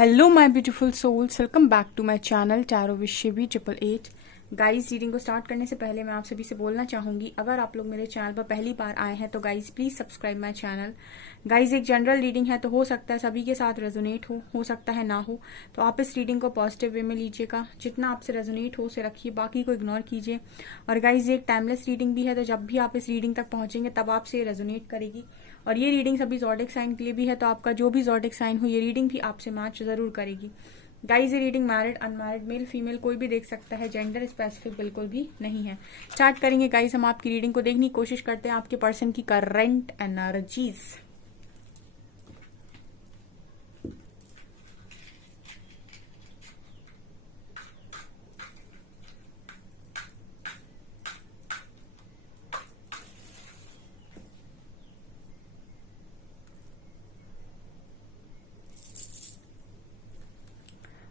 Hello my beautiful souls, welcome back to my channel tarot with Shivi 888। Guys, reading को start करने से पहले मैं आप सभी से बोलना चाहूंगी, अगर आप लोग मेरे चैनल पर पहली बार आए हैं तो guys please subscribe my channel. Guys, एक जनरल रीडिंग है तो हो सकता है सभी के साथ रेजोनेट हो सकता है ना हो, तो आप इस रीडिंग को पॉजिटिव वे में लीजिएगा। जितना आपसे रेजोनेट हो उसे रखिए, बाकी को इग्नोर कीजिए। और गाइस, ये एक टाइमलेस रीडिंग भी है, तो जब भी आप इस रीडिंग तक पहुंचेंगे तब आपसे रेजोनेट करेगी। और ये रीडिंग सभी ज़ोडिक साइन के लिए भी है, तो आपका जो भी ज़ोडिक साइन हो ये रीडिंग भी आपसे मैच जरूर करेगी। गाइज, ये reading married unmarried male female कोई भी देख सकता है, जेंडर स्पेसिफिक बिल्कुल भी नहीं है। स्टार्ट करेंगे गाइज, हम आपकी रीडिंग को देखने की कोशिश करते हैं आपके पर्सन की current energies.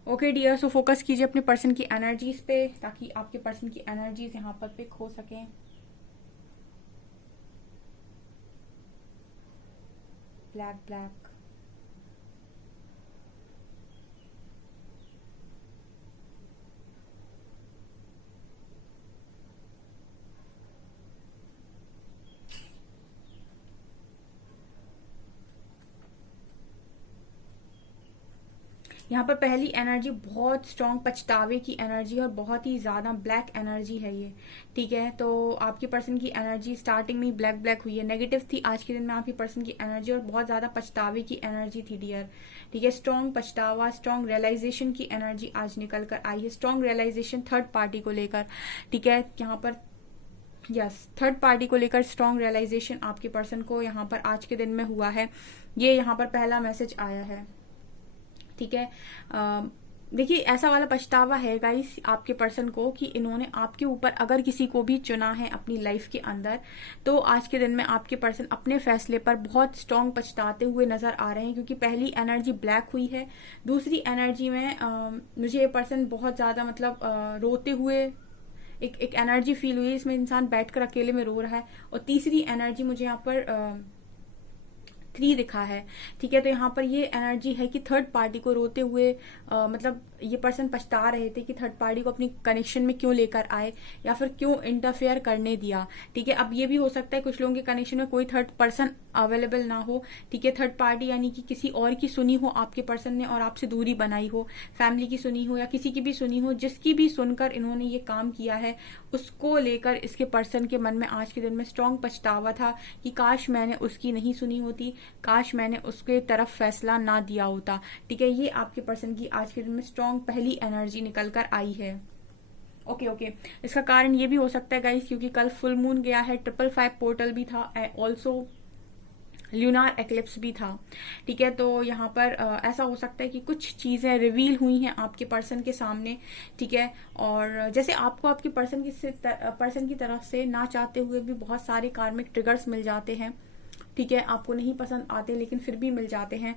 Okay dear, so focus कीजिए अपने पर्सन की एनर्जीज पे ताकि आपके पर्सन की एनर्जीज यहाँ पर पिक हो सकें। ब्लैक ब्लैक, यहाँ पर पहली एनर्जी बहुत स्ट्रॉन्ग पछतावे की एनर्जी और बहुत ही ज्यादा ब्लैक एनर्जी है ये। ठीक है, तो आपके पर्सन की एनर्जी स्टार्टिंग में ब्लैक ब्लैक हुई है, नेगेटिव थी। आज के दिन में आपके पर्सन की एनर्जी और बहुत ज्यादा पछतावे की एनर्जी थी डियर। ठीक है, स्ट्रॉन्ग पछतावा, स्ट्रॉन्ग रियलाइजेशन की एनर्जी आज निकल कर आई है। स्ट्रॉन्ग रियलाइजेशन थर्ड पार्टी को लेकर। ठीक है, यहाँ पर यस, थर्ड पार्टी को लेकर स्ट्रॉन्ग रियलाइजेशन आपके पर्सन को यहाँ पर आज के दिन में हुआ है। ये यहाँ पर पहला मैसेज आया है। ठीक है, देखिए ऐसा वाला पछतावा है गाइस आपके पर्सन को कि इन्होंने आपके ऊपर अगर किसी को भी चुना है अपनी लाइफ के अंदर, तो आज के दिन में आपके पर्सन अपने फैसले पर बहुत स्ट्रांग पछताते हुए नजर आ रहे हैं, क्योंकि पहली एनर्जी ब्लैक हुई है। दूसरी एनर्जी में मुझे ये पर्सन बहुत ज्यादा मतलब रोते हुए एक एनर्जी फील हुई है, इसमें इंसान बैठकर अकेले में रो रहा है। और तीसरी एनर्जी मुझे यहाँ पर 3 दिखा है। ठीक है, तो यहाँ पर ये एनर्जी है कि थर्ड पार्टी को रोते हुए मतलब ये पर्सन पछता रहे थे कि थर्ड पार्टी को अपनी कनेक्शन में क्यों लेकर आए या फिर क्यों इंटरफेयर करने दिया। ठीक है, अब ये भी हो सकता है कुछ लोगों के कनेक्शन में कोई थर्ड पर्सन अवेलेबल ना हो। ठीक है, थर्ड पार्टी यानी कि किसी और की सुनी हो आपके पर्सन ने और आपसे दूरी बनाई हो, फैमिली की सुनी हो या किसी की भी सुनी हो, जिसकी भी सुनकर इन्होंने ये काम किया है, उसको लेकर इसके पर्सन के मन में आज के दिन में स्ट्रॉन्ग पछतावा था कि काश मैंने उसकी नहीं सुनी होती, काश मैंने उसके तरफ फैसला ना दिया होता। ठीक है, ये आपके पर्सन की आज के दिन में स्ट्रॉन्ग पहली एनर्जी निकल कर आई है। ओके, इसका कारण ये भी हो सकता है गाइस, क्योंकि कल फुल मून गया है, 555 पोर्टल भी था, ऑल्सो ल्यूनार एक्लिप्स भी था। ठीक है, तो यहाँ पर ऐसा हो सकता है कि कुछ चीजें रिवील हुई हैं आपके पर्सन के सामने। ठीक है, और जैसे आपको आपके पर्सन की तरफ से ना चाहते हुए भी बहुत सारे कार्मिक ट्रिगर्स मिल जाते हैं। ठीक है, आपको नहीं पसंद आते लेकिन फिर भी मिल जाते हैं,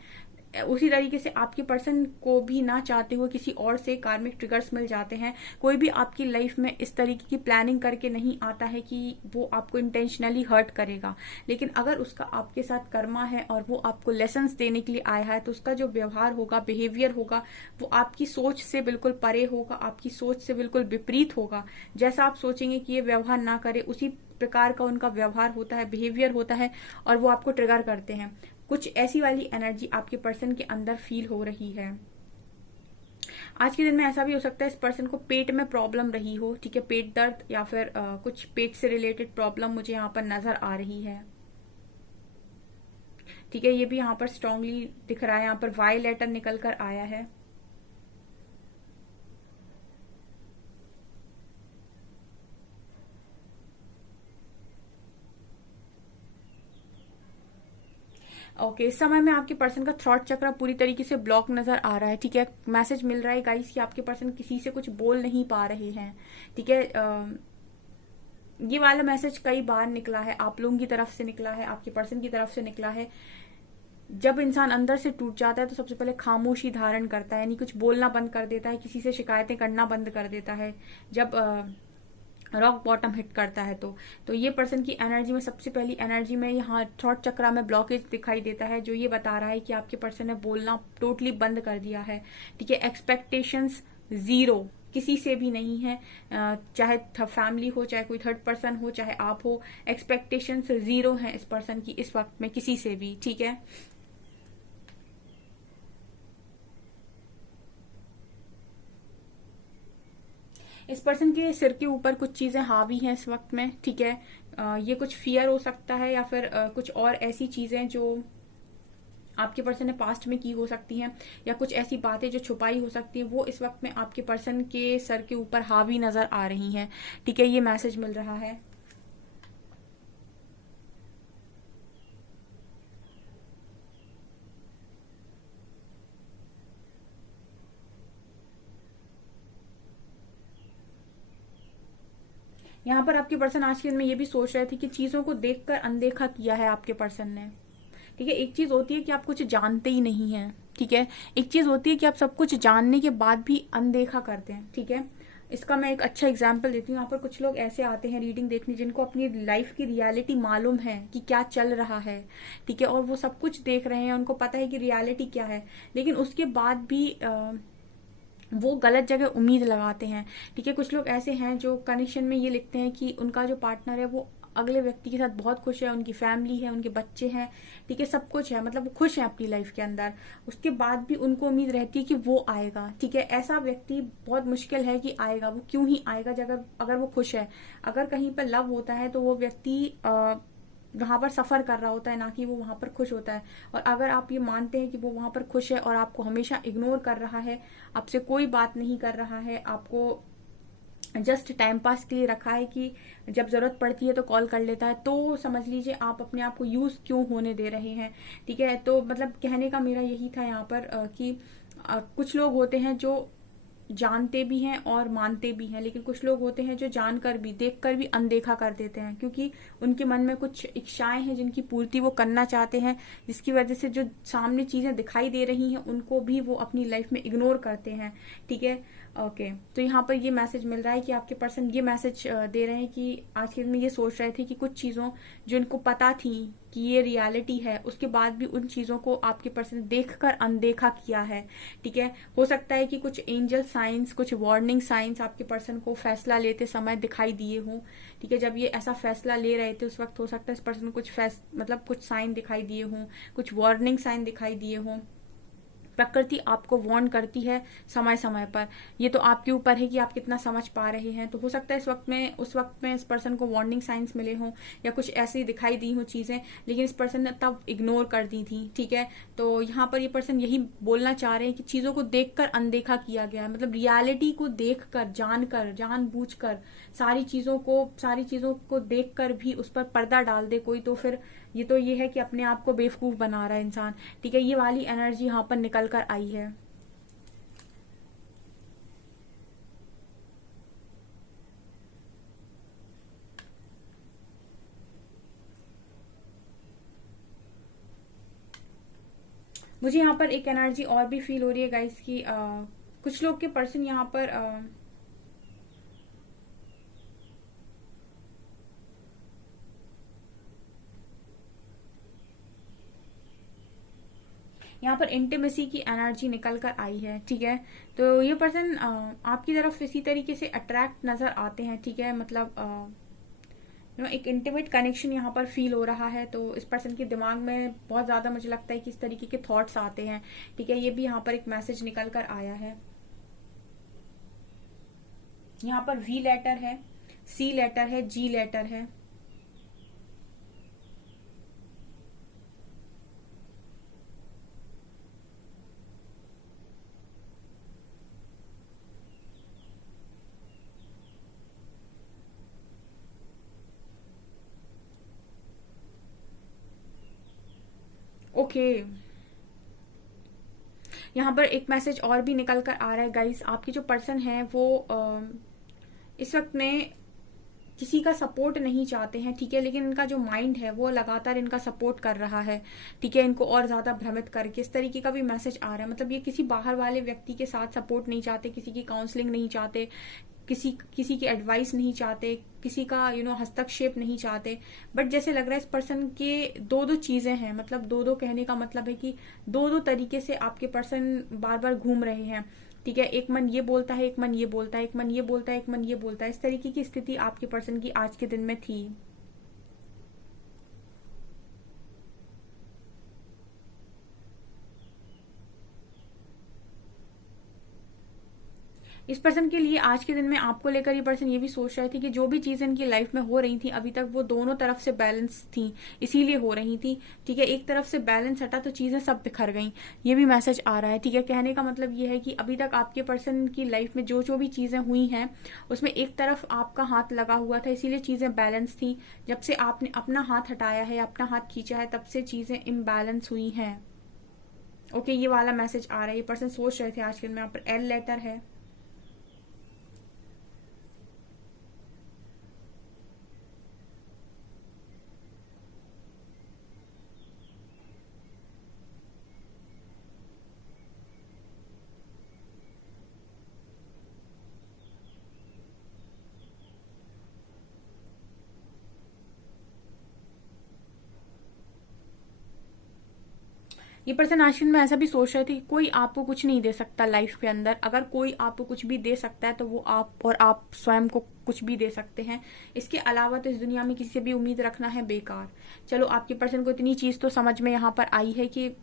उसी तरीके से आपके पर्सन को भी ना चाहते हुए किसी और से कार्मिक ट्रिगर्स मिल जाते हैं। कोई भी आपकी लाइफ में इस तरीके की प्लानिंग करके नहीं आता है कि वो आपको इंटेंशनली हर्ट करेगा, लेकिन अगर उसका आपके साथ कर्मा है और वो आपको लेसन्स देने के लिए आया है, तो उसका जो व्यवहार होगा, बिहेवियर होगा, वो आपकी सोच से बिल्कुल परे होगा, आपकी सोच से बिल्कुल विपरीत होगा। जैसा आप सोचेंगे कि ये व्यवहार ना करे, उसी प्रकार का उनका व्यवहार होता है, बिहेवियर होता है, और वो आपको ट्रिगर करते हैं। कुछ ऐसी वाली एनर्जी आपके पर्सन के अंदर फील हो रही है। आज के दिन में ऐसा भी हो सकता है इस पर्सन को पेट में प्रॉब्लम रही हो। ठीक है, पेट दर्द या फिर कुछ पेट से रिलेटेड प्रॉब्लम मुझे यहाँ पर नजर आ रही है। ठीक है, ये भी यहाँ पर स्ट्रांगली दिख रहा है। यहाँ पर वाई लेटर निकल कर आया है। ओके, इस समय में आपके पर्सन का थ्रॉट चक्र पूरी तरीके से ब्लॉक नजर आ रहा है। ठीक है, मैसेज मिल रहा है गाइस कि आपके पर्सन किसी से कुछ बोल नहीं पा रहे हैं। ठीक है, ये वाला मैसेज कई बार निकला है, आप लोगों की तरफ से निकला है, आपके पर्सन की तरफ से निकला है। जब इंसान अंदर से टूट जाता है तो सबसे पहले खामोशी धारण करता है, यानी कुछ बोलना बंद कर देता है, किसी से शिकायतें करना बंद कर देता है। जब रॉक बॉटम हिट करता है। तो ये पर्सन की एनर्जी में सबसे पहली एनर्जी में यहाँ थॉट चक्रा में ब्लॉकेज दिखाई देता है, जो ये बता रहा है कि आपके पर्सन ने बोलना टोटली बंद कर दिया है। ठीक है, एक्सपेक्टेशंस जीरो, किसी से भी नहीं है, चाहे फैमिली हो, चाहे कोई थर्ड पर्सन हो, चाहे आप हो, एक्सपेक्टेशंस जीरो है इस पर्सन की इस वक्त में किसी से भी। ठीक है, इस पर्सन के सिर के ऊपर कुछ चीजें हावी हैं इस वक्त में। ठीक है, ये कुछ फियर हो सकता है या फिर कुछ और ऐसी चीजें जो आपके पर्सन ने पास्ट में की हो सकती हैं, या कुछ ऐसी बातें जो छुपाई हो सकती है, वो इस वक्त में आपके पर्सन के सर के ऊपर हावी नजर आ रही हैं। ठीक है, ये मैसेज मिल रहा है। यहाँ पर आपके पर्सन आज के दिन में ये भी सोच रहे थे कि चीजों को देखकर अनदेखा किया है आपके पर्सन ने। ठीक है, एक चीज होती है कि आप कुछ जानते ही नहीं हैं। ठीक है, एक चीज होती है कि आप सब कुछ जानने के बाद भी अनदेखा करते हैं। ठीक है, इसका मैं एक अच्छा एग्जाम्पल देती हूँ। यहाँ पर कुछ लोग ऐसे आते हैं रीडिंग देखने जिनको अपनी लाइफ की रियलिटी मालूम है कि क्या चल रहा है। ठीक है, और वो सब कुछ देख रहे हैं, उनको पता है कि रियलिटी क्या है, लेकिन उसके बाद भी वो गलत जगह उम्मीद लगाते हैं। ठीक है, कुछ लोग ऐसे हैं जो कनेक्शन में ये लिखते हैं कि उनका जो पार्टनर है वो अगले व्यक्ति के साथ बहुत खुश है, उनकी फैमिली है, उनके बच्चे हैं। ठीक है, सब कुछ है, मतलब वो खुश है अपनी लाइफ के अंदर। उसके बाद भी उनको उम्मीद रहती है कि वो आएगा। ठीक है, ऐसा व्यक्ति बहुत मुश्किल है कि आएगा। वो क्यों ही आएगा अगर वो खुश है। अगर कहीं पर लव होता है तो वो व्यक्ति वहां पर सफर कर रहा होता है, ना कि वो वहां पर खुश होता है। और अगर आप ये मानते हैं कि वो वहां पर खुश है और आपको हमेशा इग्नोर कर रहा है, आपसे कोई बात नहीं कर रहा है, आपको जस्ट टाइम पास के लिए रखा है कि जब जरूरत पड़ती है तो कॉल कर लेता है, तो समझ लीजिए आप अपने आप को यूज क्यों होने दे रहे हैं। ठीक है, तो मतलब कहने का मेरा यही था यहाँ पर कि कुछ लोग होते हैं जो जानते भी हैं और मानते भी हैं, लेकिन कुछ लोग होते हैं जो जानकर भी देखकर भी अनदेखा कर देते हैं, क्योंकि उनके मन में कुछ इच्छाएं हैं जिनकी पूर्ति वो करना चाहते हैं, जिसकी वजह से जो सामने चीजें दिखाई दे रही हैं उनको भी वो अपनी लाइफ में इग्नोर करते हैं। ठीक है, ओके, तो यहाँ पर ये मैसेज मिल रहा है कि आपके पर्सन ये मैसेज दे रहे हैं कि आज के दिन में ये सोच रहे थे कि कुछ चीजों जो इनको पता थी कि ये रियलिटी है, उसके बाद भी उन चीजों को आपके पर्सन ने देखकर अनदेखा किया है। ठीक है, हो सकता है कि कुछ एंजल साइंस, कुछ वार्निंग साइंस आपके पर्सन को फैसला लेते समय दिखाई दिए हों। ठीक है, जब ये ऐसा फैसला ले रहे थे उस वक्त हो सकता है इस पर्सन को मतलब कुछ साइन दिखाई दिए हों, कुछ वार्निंग साइन दिखाई दिए हों। प्रकृति आपको वार्न करती है समय समय पर। ये तो आपके ऊपर है कि आप कितना समझ पा रहे हैं। तो हो सकता है उस वक्त में इस पर्सन को वार्निंग साइंस मिले हों या कुछ ऐसी दिखाई दी हो चीजें, लेकिन इस पर्सन ने तब इग्नोर कर दी थी। ठीक है, तो यहाँ पर ये पर्सन यही बोलना चाह रहे हैं कि चीजों को देखकर अनदेखा किया गया है, मतलब रियलिटी को देखकर, जानकर, जानबूझकर सारी चीजों को देखकर भी उस पर पर्दा डाल दे कोई, तो फिर ये है कि अपने आप को बेवकूफ बना रहा है इंसान। ठीक है, ये वाली एनर्जी यहाँ पर निकल कर आई है। मुझे यहाँ पर एक एनर्जी और भी फील हो रही है गाइस की कुछ लोग के पर्सन यहाँ पर यहाँ पर इंटीमेसी की एनर्जी निकल कर आई है। ठीक है, तो ये पर्सन आपकी तरफ इसी तरीके से अट्रैक्ट नजर आते हैं। ठीक है, मतलब एक इंटीमेट कनेक्शन यहाँ पर फील हो रहा है। तो इस पर्सन के दिमाग में बहुत ज्यादा मुझे लगता है कि इस तरीके के थॉट्स आते हैं। ठीक है, ये भी यहाँ पर एक मैसेज निकल कर आया है। यहाँ पर वी लेटर है, सी लेटर है, जी लेटर है। ओके, यहाँ पर एक मैसेज और भी निकल कर आ रहा है गाइस। आपकी जो पर्सन है वो इस वक्त में किसी का सपोर्ट नहीं चाहते हैं। ठीक है, लेकिन इनका जो माइंड है वो लगातार इनका सपोर्ट कर रहा है। ठीक है, इनको और ज्यादा भ्रमित करके इस तरीके का भी मैसेज आ रहा है। मतलब ये किसी बाहर वाले व्यक्ति के साथ सपोर्ट नहीं चाहते, किसी की काउंसलिंग नहीं चाहते, किसी किसी की एडवाइस नहीं चाहते, किसी का हस्तक्षेप नहीं चाहते। बट जैसे लग रहा है इस पर्सन के दो दो चीजें हैं, मतलब दो दो कहने का मतलब है कि दो दो तरीके से आपके पर्सन बार बार घूम रहे हैं। ठीक है, एक मन ये बोलता है, एक मन ये बोलता है, एक मन ये बोलता है, एक मन ये बोलता है। इस तरीके की स्थिति आपके पर्सन की आज के दिन में थी। इस पर्सन के लिए आज के दिन में आपको लेकर ये पर्सन ये भी सोच रहे थे कि जो भी चीजें इनकी लाइफ में हो रही थी अभी तक, वो दोनों तरफ से बैलेंस थी, इसीलिए हो रही थी। ठीक है, एक तरफ से बैलेंस हटा तो चीजें सब बिखर गई, ये भी मैसेज आ रहा है। ठीक है, कहने का मतलब ये है कि अभी तक आपके पर्सन की लाइफ में जो जो भी चीजें हुई हैं उसमें एक तरफ आपका हाथ लगा हुआ था, इसीलिए चीजें बैलेंस थी। जब से आपने अपना हाथ हटाया है, अपना हाथ खींचा है, तब से चीजें इम्बैलेंस हुई हैं। ओके, ये वाला मैसेज आ रहा है। ये पर्सन सोच रहे थे आज के दिन में, यहाँ पर एल लेटर है। ये पर्सन आश्विन में ऐसा भी सोच रहे थे कि कोई आपको कुछ नहीं दे सकता लाइफ के अंदर। अगर कोई आपको कुछ भी दे सकता है तो वो आप, और आप स्वयं को कुछ भी दे सकते हैं। इसके अलावा तो इस दुनिया में किसी से भी उम्मीद रखना है बेकार। चलो, आपके पर्सन को इतनी चीज तो समझ में यहाँ पर आई है कि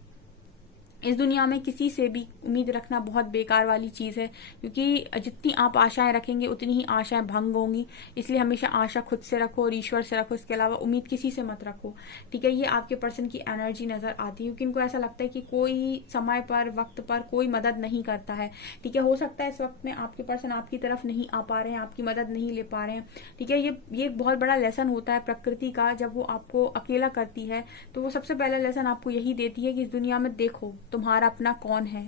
इस दुनिया में किसी से भी उम्मीद रखना बहुत बेकार वाली चीज है, क्योंकि जितनी आप आशाएं रखेंगे उतनी ही आशाएं भंग होंगी। इसलिए हमेशा आशा खुद से रखो और ईश्वर से रखो, इसके अलावा उम्मीद किसी से मत रखो। ठीक है, ये आपके पर्सन की एनर्जी नजर आती है, क्योंकि इनको ऐसा लगता है कि कोई समय पर, वक्त पर कोई मदद नहीं करता है। ठीक है, हो सकता है इस वक्त में आपके पर्सन आपकी तरफ नहीं आ पा रहे हैं, आपकी मदद नहीं ले पा रहे हैं। ठीक है, ये एक बहुत बड़ा लेसन होता है प्रकृति का। जब वो आपको अकेला करती है तो वो सबसे पहला लेसन आपको यही देती है कि इस दुनिया में देखो तुम्हारा अपना कौन है।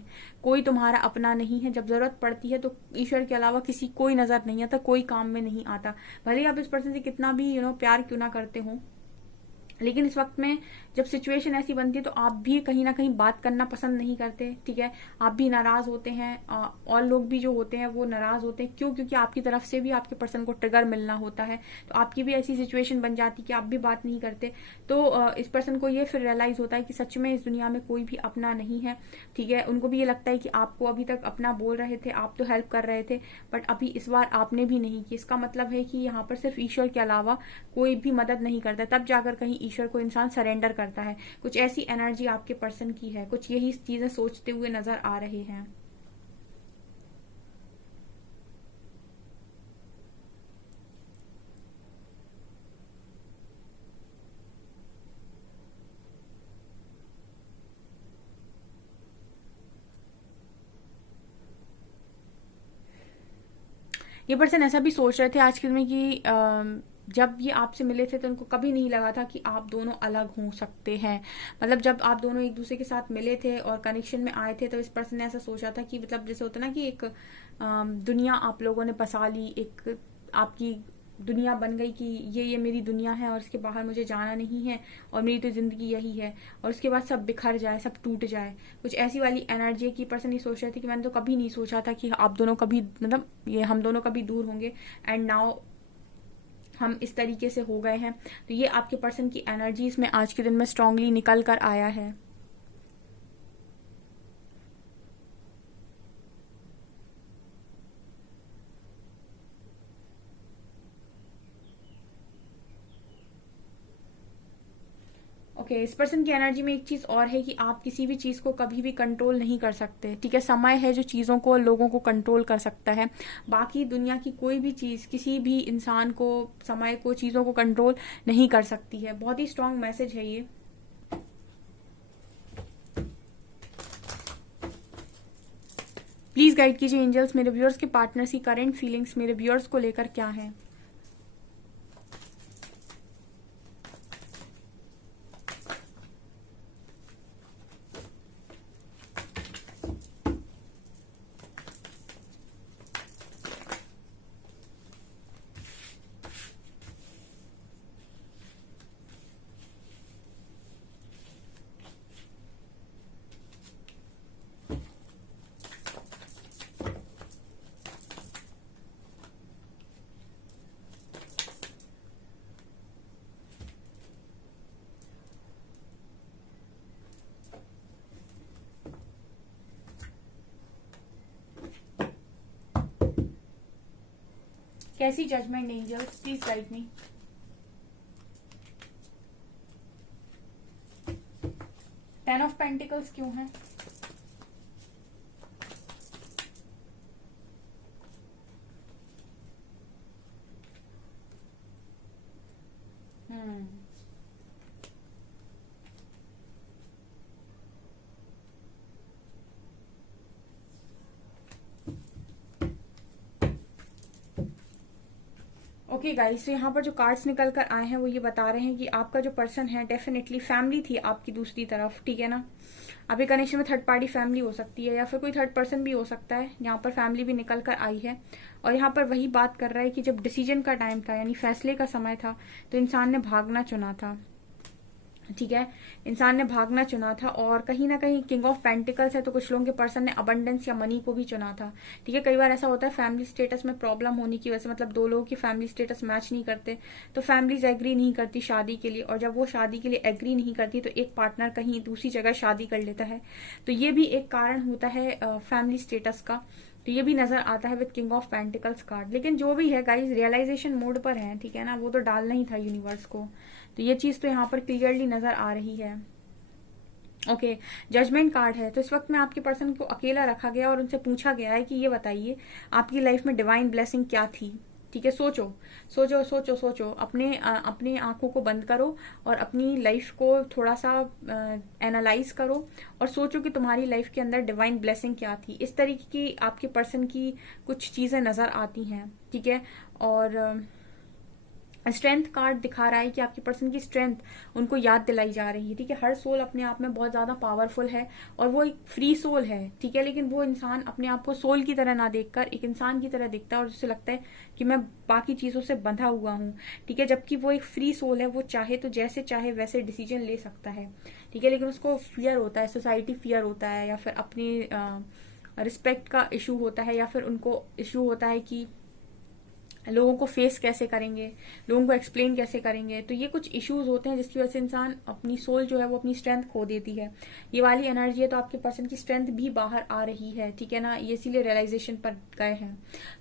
कोई तुम्हारा अपना नहीं है। जब जरूरत पड़ती है तो ईश्वर के अलावा किसी कोई नजर नहीं आता, कोई काम में नहीं आता। भले ही आप इस पर्सन से कितना भी प्यार क्यों ना करते हो, लेकिन इस वक्त में जब सिचुएशन ऐसी बनती है तो आप भी कहीं ना कहीं बात करना पसंद नहीं करते। ठीक है, आप भी नाराज होते हैं, और लोग भी जो होते हैं वो नाराज होते हैं। क्यों? क्योंकि आपकी तरफ से भी आपके पर्सन को ट्रिगर मिलना होता है, तो आपकी भी ऐसी सिचुएशन बन जाती है कि आप भी बात नहीं करते। तो इस पर्सन को ये फिर रियलाइज होता है कि सच में इस दुनिया में कोई भी अपना नहीं है। ठीक है, उनको भी ये लगता है कि आपको अभी तक अपना बोल रहे थे, आप तो हेल्प कर रहे थे, बट अभी इस बार आपने भी नहीं की। इसका मतलब है कि यहाँ पर सिर्फ ईश्वर के अलावा कोई भी मदद नहीं करता, तब जाकर कहीं ईश्वर को इंसान सरेंडर करता है। कुछ ऐसी एनर्जी आपके पर्सन की है, कुछ यही चीजें सोचते हुए नजर आ रहे हैं। ये पर्सन ऐसा भी सोच रहे थे आज के दिन में कि जब ये आपसे मिले थे तो उनको कभी नहीं लगा था कि आप दोनों अलग हो सकते हैं। मतलब जब आप दोनों एक दूसरे के साथ मिले थे और कनेक्शन में आए थे तो इस पर्सन ने ऐसा सोचा था कि, मतलब जैसे होता ना कि एक दुनिया आप लोगों ने बसा ली, एक आपकी दुनिया बन गई कि ये मेरी दुनिया है और इसके बाहर मुझे जाना नहीं है और मेरी तो जिंदगी यही है, और उसके बाद सब बिखर जाए, सब टूट जाए। कुछ ऐसी वाली एनर्जी है कि पर्सन ये सोच रहे थे कि मैंने तो कभी नहीं सोचा था कि आप दोनों कभी, मतलब ये हम दोनों कभी दूर होंगे, एंड नाउ हम इस तरीके से हो गए हैं। तो ये आपके पर्सन की एनर्जीज में आज के दिन में स्ट्रांगली निकल कर आया है। ओके, इस पर्सन की एनर्जी में एक चीज और है कि आप किसी भी चीज को कभी भी कंट्रोल नहीं कर सकते। ठीक है, समय है जो चीजों को, लोगों को कंट्रोल कर सकता है। बाकी दुनिया की कोई भी चीज किसी भी इंसान को, समय को, चीजों को कंट्रोल नहीं कर सकती है। बहुत ही स्ट्रांग मैसेज है ये। प्लीज गाइड कीजिए एंजल्स, मेरे व्यूअर्स के पार्टनर्स की करंट फीलिंग्स मेरे व्यूअर्स को लेकर क्या है। कैसी judgement angels, please guide me. Ten of pentacles क्यों है? ओके गाइस, तो यहाँ पर जो कार्ड्स निकल कर आए हैं वो ये बता रहे हैं कि आपका जो पर्सन है डेफिनेटली फैमिली थी आपकी दूसरी तरफ, ठीक है ना। आपके कनेक्शन में थर्ड पार्टी फैमिली हो सकती है या फिर कोई थर्ड पर्सन भी हो सकता है। यहाँ पर फैमिली भी निकल कर आई है और यहाँ पर वही बात कर रहा है कि जब डिसीजन का टाइम था, यानी फैसले का समय था, तो इंसान ने भागना चुना था, ठीक है। इंसान ने भागना चुना था और कहीं ना कहीं किंग ऑफ पेंटिकल्स है, तो कुछ लोगों के पर्सन ने अबंडेंस या मनी को भी चुना था, ठीक है। कई बार ऐसा होता है फैमिली स्टेटस में प्रॉब्लम होने की वजह से, मतलब दो लोगों की फैमिली स्टेटस मैच नहीं करते, तो फैमिलीज एग्री नहीं करती शादी के लिए, और जब वो शादी के लिए एग्री नहीं करती तो एक पार्टनर कहीं दूसरी जगह शादी कर लेता है। तो ये भी एक कारण होता है फैमिली स्टेटस का। तो ये भी नजर आता है with king of pentacles card. लेकिन जो भी है गाइज, रियलाइजेशन मोड पर है, ठीक है ना, वो तो डालना ही था यूनिवर्स को। तो ये चीज तो यहाँ पर क्लियरली नजर आ रही है। ओके, जजमेंट कार्ड है। तो इस वक्त में आपके पर्सन को अकेला रखा गया और उनसे पूछा गया है कि ये बताइए आपकी लाइफ में डिवाइन ब्लेसिंग क्या थी, ठीक है। सोचो सोचो सोचो सोचो, अपने आंखों को बंद करो और अपनी लाइफ को थोड़ा सा एनालाइज करो और सोचो कि तुम्हारी लाइफ के अंदर डिवाइन ब्लेसिंग क्या थी। इस तरीके की आपके पर्सन की कुछ चीजें नजर आती हैं, ठीक है। और स्ट्रेंथ कार्ड दिखा रहा है कि आपके पर्सन की स्ट्रेंथ उनको याद दिलाई जा रही है, ठीक है। हर सोल अपने आप में बहुत ज्यादा पावरफुल है और वो एक फ्री सोल है, ठीक है। लेकिन वो इंसान अपने आप को सोल की तरह ना देखकर एक इंसान की तरह देखता है और उससे लगता है कि मैं बाकी चीजों से बंधा हुआ हूँ, ठीक है। जबकि वो एक फ्री सोल है, वो चाहे तो जैसे चाहे वैसे डिसीजन ले सकता है, ठीक है। लेकिन उसको फियर होता है, सोसाइटी फियर होता है, या फिर अपनी रिस्पेक्ट का इशू होता है, या फिर उनको इशू होता है कि लोगों को फेस कैसे करेंगे, लोगों को एक्सप्लेन कैसे करेंगे। तो ये कुछ इश्यूज होते हैं जिसकी वजह से इंसान अपनी सोल जो है वो अपनी स्ट्रेंथ खो देती है। ये वाली एनर्जी है, तो आपके पर्सन की स्ट्रेंथ भी बाहर आ रही है, ठीक है ना। ये इसीलिए रियलाइजेशन पर गए हैं।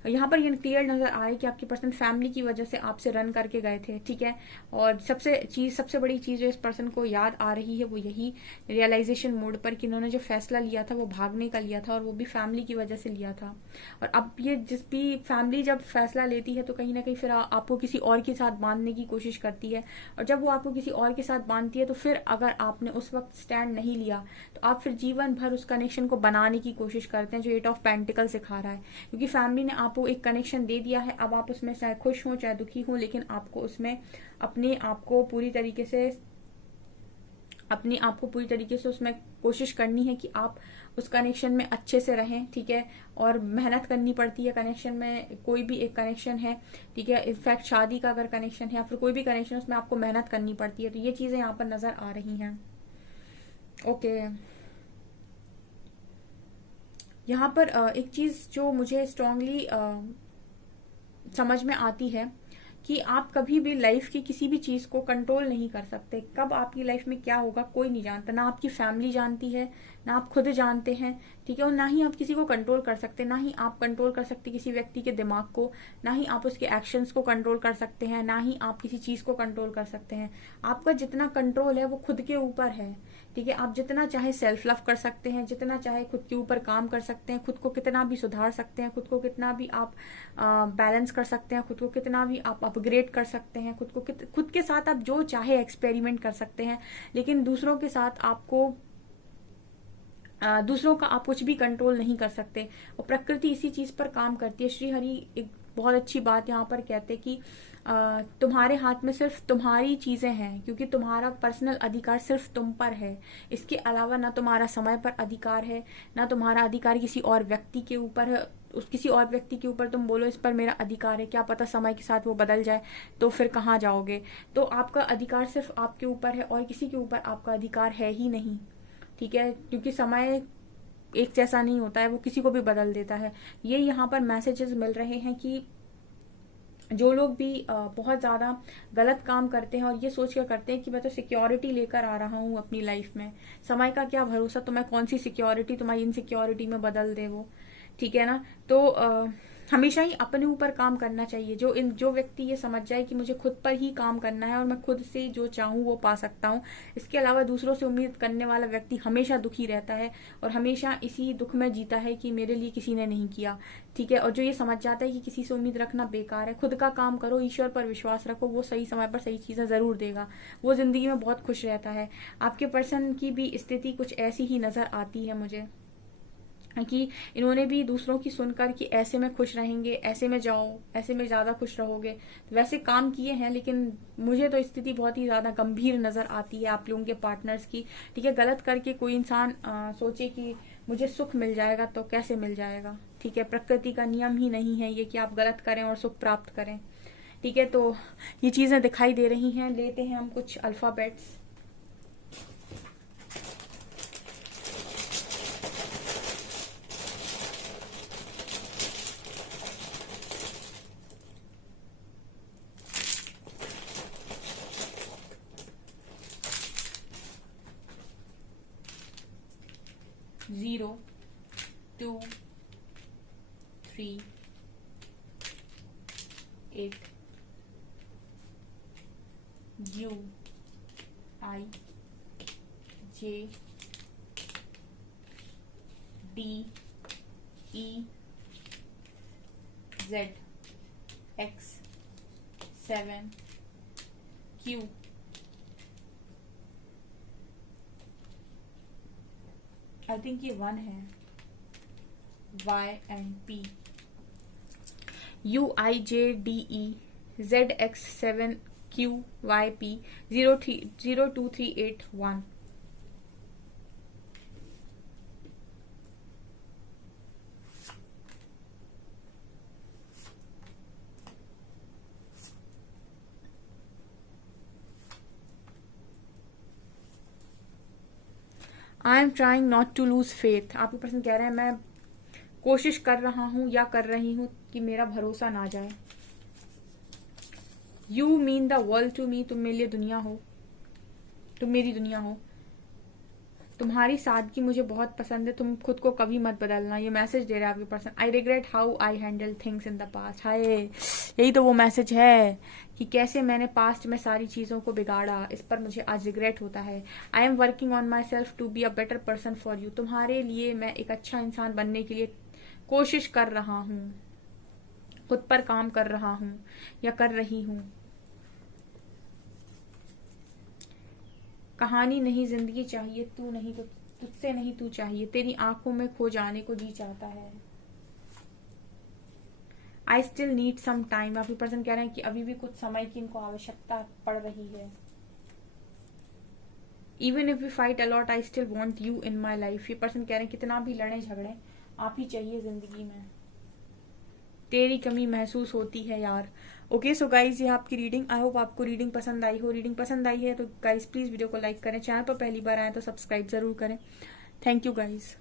यहाँ पर ये क्लियर नजर आ रहा है कि आपके पर्सन फैमिली की वजह से आपसे रन करके गए थे, ठीक है। और सबसे बड़ी चीज जो इस पर्सन को याद आ रही है वो यही रियलाइजेशन मोड पर कि उन्होंने जो फैसला लिया था वो भागने का लिया था और वो भी फैमिली की वजह से लिया था। और अब ये जिस भी फैमिली जब फैसला लेती है तो कहीं ना कहीं फिर आपको किसी और के साथ बांधने की कोशिश करती है, और जब वो आपको किसी और के साथ बांधती है तो फिर अगर आपने उस वक्त स्टैंड नहीं लिया तो आप फिर जीवन भर उस कनेक्शन को बनाने की कोशिश करते हैं, जो 8 ऑफ पेंटिकल सिखा रहा है। क्योंकि फैमिली ने आपको एक कनेक्शन दे दिया है, अब आप उसमें चाहे खुश हो चाहे दुखी हो, लेकिन आपको उसमें अपने आप को पूरी तरीके से उसमें कोशिश करनी है कि आप उस कनेक्शन में अच्छे से रहें, ठीक है। और मेहनत करनी पड़ती है कनेक्शन में, कोई भी एक कनेक्शन है, ठीक है। इनफैक्ट शादी का अगर कनेक्शन है या फिर कोई भी कनेक्शन है उसमें आपको मेहनत करनी पड़ती है। तो ये चीजें यहाँ पर नजर आ रही हैं। ओके, यहाँ पर एक चीज जो मुझे स्ट्रांगली समझ में आती है कि आप कभी भी लाइफ की किसी भी चीज को कंट्रोल नहीं कर सकते। कब आपकी लाइफ में क्या होगा कोई नहीं जानता, ना आपकी फैमिली जानती है, ना आप खुद जानते हैं, ठीक है। और ना ही आप किसी को कंट्रोल कर सकते, ना ही आप कंट्रोल कर सकते किसी व्यक्ति के दिमाग को, ना ही आप उसके एक्शंस को कंट्रोल कर सकते हैं, ना ही आप किसी चीज को कंट्रोल कर सकते हैं। आपका जितना कंट्रोल है वो खुद के ऊपर है, ठीक है। आप जितना चाहे सेल्फ लव कर सकते हैं, जितना चाहे खुद के ऊपर काम कर सकते हैं, खुद को कितना भी सुधार सकते हैं, खुद को कितना भी आप बैलेंस कर सकते हैं, खुद को कितना भी आप अपग्रेड कर सकते हैं, खुद के साथ आप जो चाहे एक्सपेरिमेंट कर सकते हैं। लेकिन दूसरों का आप कुछ भी कंट्रोल नहीं कर सकते। और प्रकृति इसी चीज पर काम करती है। श्री हरि एक बहुत अच्छी बात यहाँ पर कहते हैं कि तुम्हारे हाथ में सिर्फ तुम्हारी चीजें हैं, क्योंकि तुम्हारा पर्सनल अधिकार सिर्फ तुम पर है। इसके अलावा ना तुम्हारा समय पर अधिकार है, ना तुम्हारा अधिकार किसी और व्यक्ति के ऊपर है। किसी और व्यक्ति के ऊपर तुम बोलो इस पर मेरा अधिकार है, क्या पता समय के साथ वो बदल जाए तो फिर कहाँ जाओगे। तो आपका अधिकार सिर्फ आपके ऊपर है और किसी के ऊपर आपका अधिकार है ही नहीं, ठीक है। क्योंकि समय एक जैसा नहीं होता है, वो किसी को भी बदल देता है। ये यहाँ पर मैसेजेस मिल रहे हैं कि जो लोग भी बहुत ज्यादा गलत काम करते हैं और ये सोच कर करते हैं कि मैं तो सिक्योरिटी लेकर आ रहा हूँ अपनी लाइफ में, समय का क्या भरोसा, तो मैं कौन सी सिक्योरिटी तुम्हारी इनसिक्योरिटी में बदल दे वो, ठीक है ना। तो हमेशा ही अपने ऊपर काम करना चाहिए। जो व्यक्ति ये समझ जाए कि मुझे खुद पर ही काम करना है और मैं खुद से जो चाहूँ वो पा सकता हूँ, इसके अलावा दूसरों से उम्मीद करने वाला व्यक्ति हमेशा दुखी रहता है और हमेशा इसी दुख में जीता है कि मेरे लिए किसी ने नहीं किया। ठीक है, और जो ये समझ जाता है कि किसी से उम्मीद रखना बेकार है, खुद का काम करो, ईश्वर पर विश्वास रखो, वो सही समय पर सही चीजें जरूर देगा, वो जिंदगी में बहुत खुश रहता है। आपके पर्सन की भी स्थिति कुछ ऐसी ही नजर आती है मुझे, कि इन्होंने भी दूसरों की सुनकर कि ऐसे में खुश रहेंगे, ऐसे में जाओ, ऐसे में ज्यादा खुश रहोगे, तो वैसे काम किए हैं, लेकिन मुझे तो स्थिति बहुत ही ज्यादा गंभीर नजर आती है आप लोगों के पार्टनर्स की। ठीक है, गलत करके कोई इंसान सोचे कि मुझे सुख मिल जाएगा, तो कैसे मिल जाएगा। ठीक है, प्रकृति का नियम ही नहीं है ये कि आप गलत करें और सुख प्राप्त करें। ठीक है, तो ये चीजें दिखाई दे रही हैं। लेते हैं हम कुछ alphabets. Zero, 2, 3, 8, U, I, J, D, E, Z, X, 7, Q, I think ये 1 है, Y and P, U I J D E Z X 7 Q Y P 02381। I am trying not to lose faith. आपके person कह रहे हैं मैं कोशिश कर रहा हूं या कर रही हूं कि मेरा भरोसा ना जाए। You mean the world to me, तुम मेरे लिए दुनिया हो, तुम मेरी दुनिया हो। तुम्हारी सादगी मुझे बहुत पसंद है, तुम खुद को कभी मत बदलना। ये मैसेज दे रहा है आपके person. I regret how I handle things in the past. हाय, यही तो वो मैसेज है कि कैसे मैंने पास्ट में सारी चीजों को बिगाड़ा, इस पर मुझे आज रिग्रेट होता है। I am working on myself to be a better person for you. तुम्हारे लिए मैं एक अच्छा इंसान बनने के लिए कोशिश कर रहा हूं, खुद पर काम कर रहा हूं या कर रही हूं। कहानी नहीं जिंदगी चाहिए, तू नहीं तो तुझसे नहीं तू चाहिए, तेरी आंखों में खो जाने को जी चाहता है। I still need some time. आपके पर्सन कह रहे हैं कि अभी भी कुछ समय की इनको आवश्यकता पड़ रही है। Even if we fight a lot I still want you in my life. ये पर्सन कह रहे हैं कितना भी लड़े झगड़े, आप ही चाहिए जिंदगी में, तेरी कमी महसूस होती है यार। ओके, सो गाइज ये आपकी रीडिंग। आई होप आपको रीडिंग पसंद आई हो। रीडिंग पसंद आई है तो गाइज प्लीज वीडियो को लाइक करें, चैनल पर पहली बार आए तो सब्सक्राइब जरूर करें। Thank you guys.